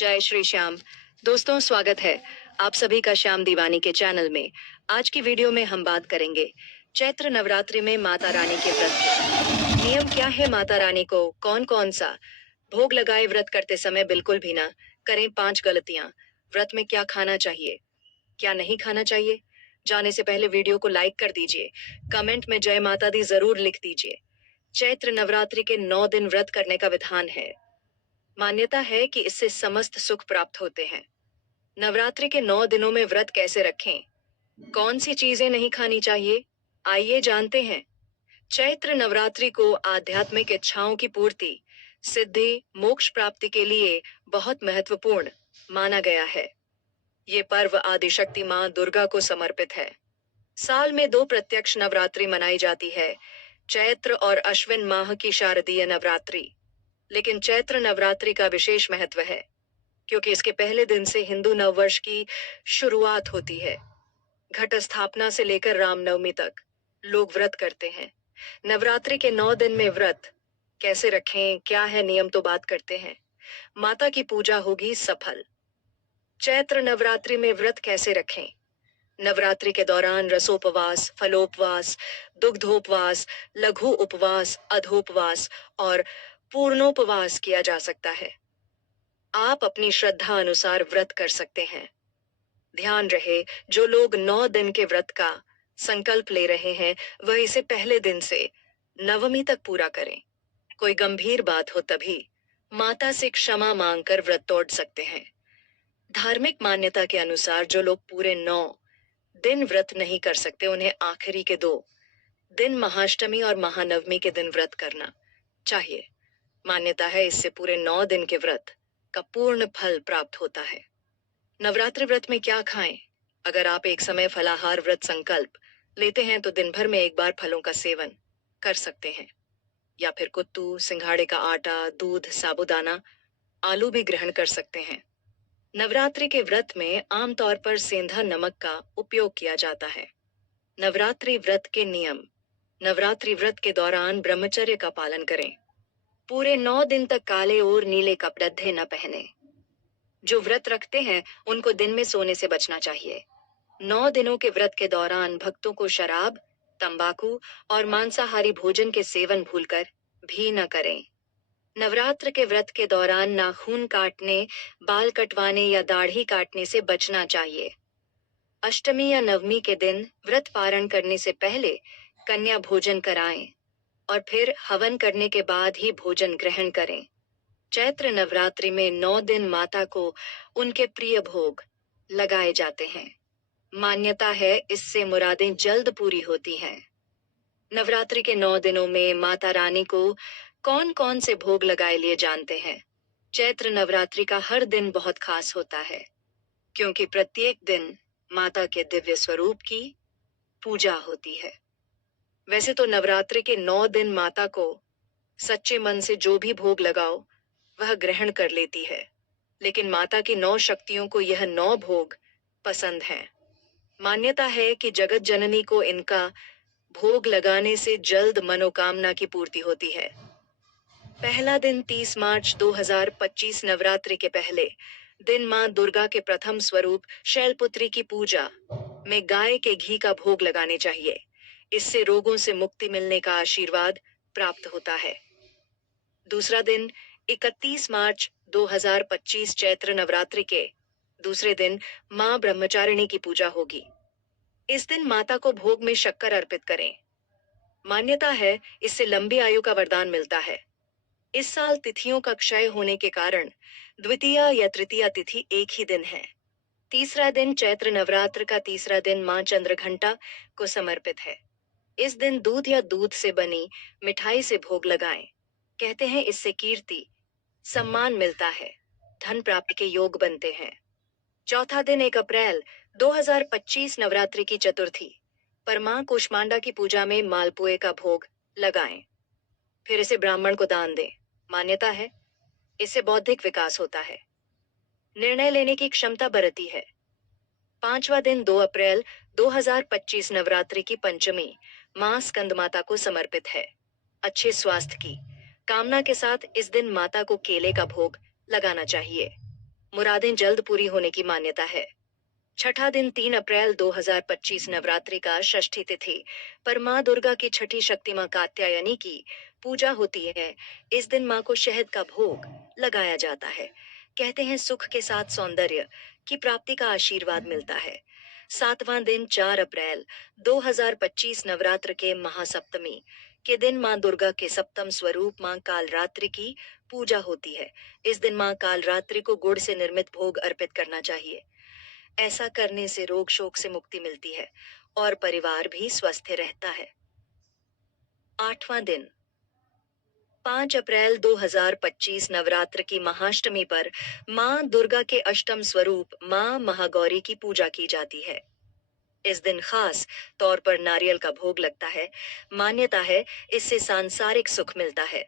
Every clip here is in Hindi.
जय श्री श्याम। दोस्तों, स्वागत है आप सभी का श्याम दीवानी के चैनल में। आज की वीडियो में हम बात करेंगे चैत्र नवरात्रि में माता रानी के व्रत के नियम क्या है। माता रानी को कौन कौन सा भोग लगाए। व्रत करते समय बिल्कुल भी ना करें 5 गलतियां। व्रत में क्या खाना चाहिए, क्या नहीं खाना चाहिए। जाने से पहले वीडियो को लाइक कर दीजिए, कमेंट में जय माता दी जरूर लिख दीजिए। चैत्र नवरात्रि के 9 दिन व्रत करने का विधान है। मान्यता है कि इससे समस्त सुख प्राप्त होते हैं। नवरात्रि के 9 दिनों में व्रत कैसे रखें, कौन सी चीजें नहीं खानी चाहिए, आइए जानते हैं। चैत्र नवरात्रि को आध्यात्मिक इच्छाओं की पूर्ति, सिद्धि, मोक्ष प्राप्ति के लिए बहुत महत्वपूर्ण माना गया है। ये पर्व आदिशक्ति मां दुर्गा को समर्पित है। साल में 2 प्रत्यक्ष नवरात्रि मनाई जाती है, चैत्र और अश्विन माह की शारदीय नवरात्रि। लेकिन चैत्र नवरात्रि का विशेष महत्व है क्योंकि इसके पहले दिन से हिंदू नववर्ष की शुरुआत होती है। घट स्थापना से लेकर रामनवमी तक लोग व्रत करते हैं। नवरात्रि के 9 दिन में व्रत कैसे रखें, क्या है नियम, तो बात करते हैं। माता की पूजा होगी सफल। चैत्र नवरात्रि में व्रत कैसे रखें। नवरात्रि के दौरान रसोपवास, फलोपवास, दुग्धोपवास, लघु उपवास, अधोपवास और पूर्णोपवास किया जा सकता है। आप अपनी श्रद्धा अनुसार व्रत कर सकते हैं। ध्यान रहे, जो लोग 9 दिन के व्रत का संकल्प ले रहे हैं वह इसे पहले दिन से नवमी तक पूरा करें। कोई गंभीर बात हो तभी माता से क्षमा मांगकर व्रत तोड़ सकते हैं। धार्मिक मान्यता के अनुसार जो लोग पूरे 9 दिन व्रत नहीं कर सकते उन्हें आखिरी के 2 दिन महाअष्टमी और महानवमी के दिन व्रत करना चाहिए। मान्यता है इससे पूरे 9 दिन के व्रत का पूर्ण फल प्राप्त होता है। नवरात्रि व्रत में क्या खाएं। अगर आप एक समय फलाहार व्रत संकल्प लेते हैं तो दिन भर में एक बार फलों का सेवन कर सकते हैं, या फिर कुत्तू, सिंघाड़े का आटा, दूध, साबूदाना, आलू भी ग्रहण कर सकते हैं। नवरात्रि के व्रत में आमतौर पर सेंधा नमक का उपयोग किया जाता है। नवरात्रि व्रत के नियम। नवरात्रि व्रत के दौरान ब्रह्मचर्य का पालन करें। पूरे 9 दिन तक काले और नीले कपड़े न पहने। जो व्रत रखते हैं उनको दिन में सोने से बचना चाहिए। 9 दिनों के व्रत के दौरान भक्तों को शराब, तंबाकू और मांसाहारी भोजन के सेवन भूलकर भी न करें। नवरात्र के व्रत के दौरान नाखून काटने, बाल कटवाने या दाढ़ी काटने से बचना चाहिए। अष्टमी या नवमी के दिन व्रत पारण करने से पहले कन्या भोजन कराएं और फिर हवन करने के बाद ही भोजन ग्रहण करें। चैत्र नवरात्रि में 9 दिन माता को उनके प्रिय भोग लगाए जाते हैं। मान्यता है इससे मुरादें जल्द पूरी होती हैं। नवरात्रि के 9 दिनों में माता रानी को कौन कौन से भोग लगाए लिए जानते हैं। चैत्र नवरात्रि का हर दिन बहुत खास होता है क्योंकि प्रत्येक दिन माता के दिव्य स्वरूप की पूजा होती है। वैसे तो नवरात्रि के 9 दिन माता को सच्चे मन से जो भी भोग लगाओ वह ग्रहण कर लेती है, लेकिन माता की 9 शक्तियों को यह 9 भोग पसंद हैं। मान्यता है कि जगत जननी को इनका भोग लगाने से जल्द मनोकामना की पूर्ति होती है। पहला दिन 30 मार्च 2025 नवरात्रि के पहले दिन मां दुर्गा के प्रथम स्वरूप शैलपुत्री की पूजा में गाय के घी का भोग लगाने चाहिए। इससे रोगों से मुक्ति मिलने का आशीर्वाद प्राप्त होता है। दूसरा दिन 31 मार्च 2025 चैत्र नवरात्रि के दूसरे दिन मां ब्रह्मचारिणी की पूजा होगी। इस दिन माता को भोग में शक्कर अर्पित करें। मान्यता है इससे लंबी आयु का वरदान मिलता है। इस साल तिथियों का क्षय होने के कारण द्वितीया या तृतीया तिथि एक ही दिन है। तीसरा दिन चैत्र नवरात्र का तीसरा दिन मां चंद्रघंटा को समर्पित है। इस दिन दूध या दूध से बनी मिठाई से भोग लगाएं। कहते हैं इससे कीर्ति, सम्मान मिलता है, धन प्राप्ति के योग बनते हैं। चौथा दिन 1 अप्रैल 2025 नवरात्रि की चतुर्थी पर मां कूष्मांडा की पूजा में मालपुए का भोग लगाएं, फिर इसे ब्राह्मण को दान दें। मान्यता है इससे बौद्धिक विकास होता है, निर्णय लेने की क्षमता बढ़ती है। पांचवा दिन 2 अप्रैल 2025 नवरात्रि की पंचमी मां स्कंद माता को समर्पित है। अच्छे स्वास्थ्य की कामना के साथ इस दिन माता को केले का भोग लगाना चाहिए। मुरादें जल्द पूरी होने की मान्यता है। छठा दिन 3 अप्रैल 2025 नवरात्रि का षष्ठी तिथि पर माँ दुर्गा की छठी शक्ति माँ कात्यायनी की पूजा होती है। इस दिन माँ को शहद का भोग लगाया जाता है। कहते हैं सुख के साथ सौंदर्य की प्राप्ति का आशीर्वाद मिलता है। सातवां दिन 4 अप्रैल 2025 नवरात्र के महासप्तमी के दिन माँ दुर्गा के सप्तम स्वरूप माँ कालरात्रि की पूजा होती है। इस दिन माँ कालरात्रि को गुड़ से निर्मित भोग अर्पित करना चाहिए। ऐसा करने से रोग शोक से मुक्ति मिलती है और परिवार भी स्वस्थ रहता है। आठवां दिन 5 अप्रैल 2025 नवरात्र की महाअष्टमी पर माँ दुर्गा के अष्टम स्वरूप माँ महागौरी की पूजा की जाती है। इस दिन खास तौर पर नारियल का भोग लगता है। मान्यता है इससे सांसारिक सुख मिलता है।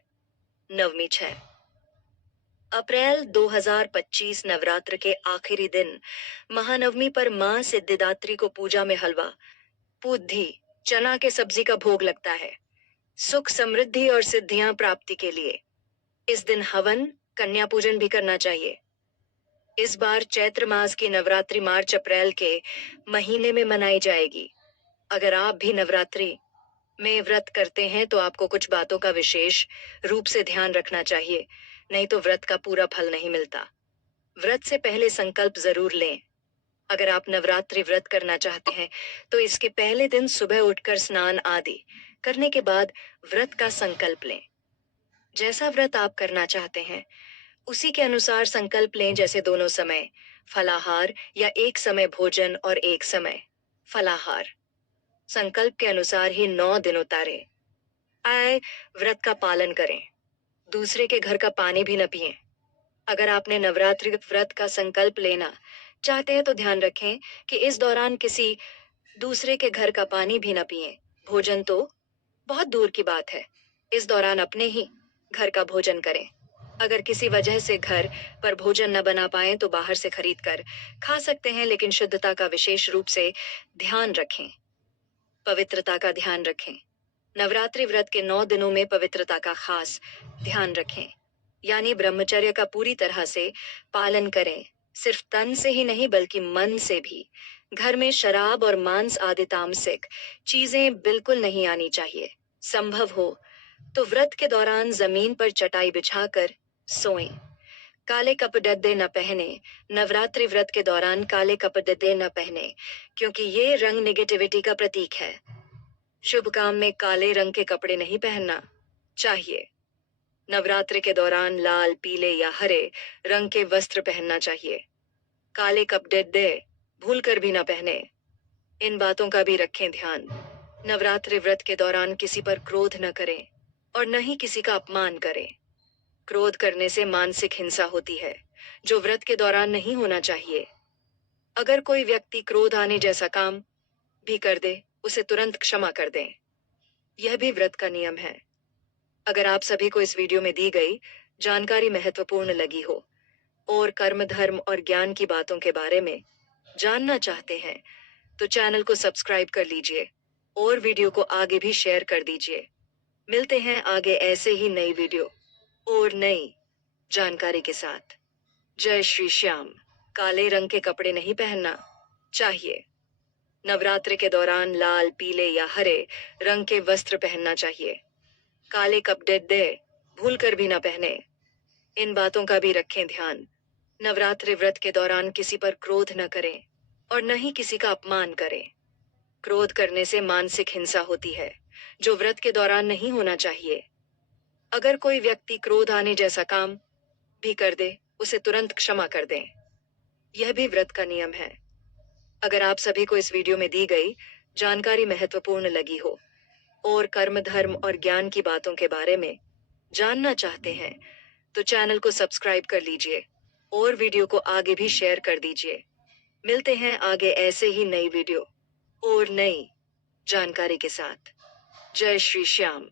नवमी 6 अप्रैल 2025 नवरात्र के आखिरी दिन महानवमी पर मां सिद्धिदात्री को पूजा में हलवा पूधी चना के सब्जी का भोग लगता है। सुख समृद्धि और सिद्धियां प्राप्ति के लिए इस दिन हवन कन्या पूजन भी करना चाहिए। इस बार चैत्र मास की नवरात्रि मार्च अप्रैल के महीने में मनाई जाएगी। अगर आप भी नवरात्रि में व्रत करते हैं तो आपको कुछ बातों का विशेष रूप से ध्यान रखना चाहिए, नहीं तो व्रत का पूरा फल नहीं मिलता। व्रत से पहले संकल्प जरूर लें। अगर आप नवरात्रि व्रत करना चाहते हैं तो इसके पहले दिन सुबह उठकर स्नान आदि करने के बाद व्रत का संकल्प लें। जैसा व्रत आप करना चाहते हैं उसी के अनुसार संकल्प लें, जैसे दोनों समय फलाहार या एक समय भोजन और एक समय फलाहार। संकल्प के अनुसार ही 9 दिन उतारे आए व्रत का पालन करें। दूसरे के घर का पानी भी न पिएं। अगर आपने नवरात्रि व्रत का संकल्प लेना चाहते हैं तो ध्यान रखें कि इस दौरान किसी दूसरे के घर का पानी भी न पिएं। भोजन तो बहुत दूर की बात है, इस दौरान अपने ही घर का भोजन करें। अगर किसी वजह से घर पर भोजन न बना पाए तो बाहर से खरीद कर खा सकते हैं, लेकिन शुद्धता का विशेष रूप से ध्यान रखें। पवित्रता का ध्यान रखें। नवरात्रि व्रत के 9 दिनों में पवित्रता का खास ध्यान रखें, यानी ब्रह्मचर्य का पूरी तरह से पालन करें। सिर्फ तन से ही नहीं बल्कि मन से भी। घर में शराब और मांस आदि तामसिक चीजें बिल्कुल नहीं आनी चाहिए। संभव हो तो व्रत के दौरान जमीन पर चटाई बिछाकर सोएं। काले कपड़े न पहने। नवरात्रि व्रत के दौरान काले कपड़े न पहने, क्योंकि ये रंग निगेटिविटी का प्रतीक है। शुभ काम में काले रंग के कपड़े नहीं पहनना चाहिए। नवरात्रि के दौरान लाल, पीले या हरे रंग के वस्त्र पहनना चाहिए। काले कपड़े भूलकर भी न पहने। इन बातों का भी रखें ध्यान। नवरात्रि व्रत के दौरान किसी पर क्रोध न करें और न ही किसी का अपमान करें। क्रोध करने से मानसिक हिंसा होती है, जो व्रत के दौरान नहीं होना चाहिए। अगर कोई व्यक्ति क्रोध आने जैसा काम भी कर दे, उसे तुरंत क्षमा कर दें। यह भी व्रत का नियम है। अगर आप सभी को इस वीडियो में दी गई जानकारी महत्वपूर्ण लगी हो और कर्म धर्म और ज्ञान की बातों के बारे में जानना चाहते हैं तो चैनल को सब्सक्राइब कर लीजिए और वीडियो को आगे भी शेयर कर दीजिए। मिलते हैं आगे ऐसे ही नई वीडियो और नई जानकारी के साथ। जय श्री श्याम। काले रंग के कपड़े नहीं पहनना चाहिए। नवरात्रि के दौरान लाल, पीले या हरे रंग के वस्त्र पहनना चाहिए। काले कपड़े भूलकर भी न पहने। इन बातों का भी रखें ध्यान। नवरात्रि व्रत के दौरान किसी पर क्रोध न करें और न ही किसी का अपमान करें। क्रोध करने से मानसिक हिंसा होती है, जो व्रत के दौरान नहीं होना चाहिए। अगर कोई व्यक्ति क्रोध आने जैसा काम भी कर दे, उसे तुरंत क्षमा कर दें। यह भी व्रत का नियम है। अगर आप सभी को इस वीडियो में दी गई जानकारी महत्वपूर्ण लगी हो और कर्म धर्म और ज्ञान की बातों के बारे में जानना चाहते हैं तो चैनल को सब्सक्राइब कर लीजिए और वीडियो को आगे भी शेयर कर दीजिए। मिलते हैं आगे ऐसे ही नई वीडियो और नई जानकारी के साथ। जय श्री श्याम।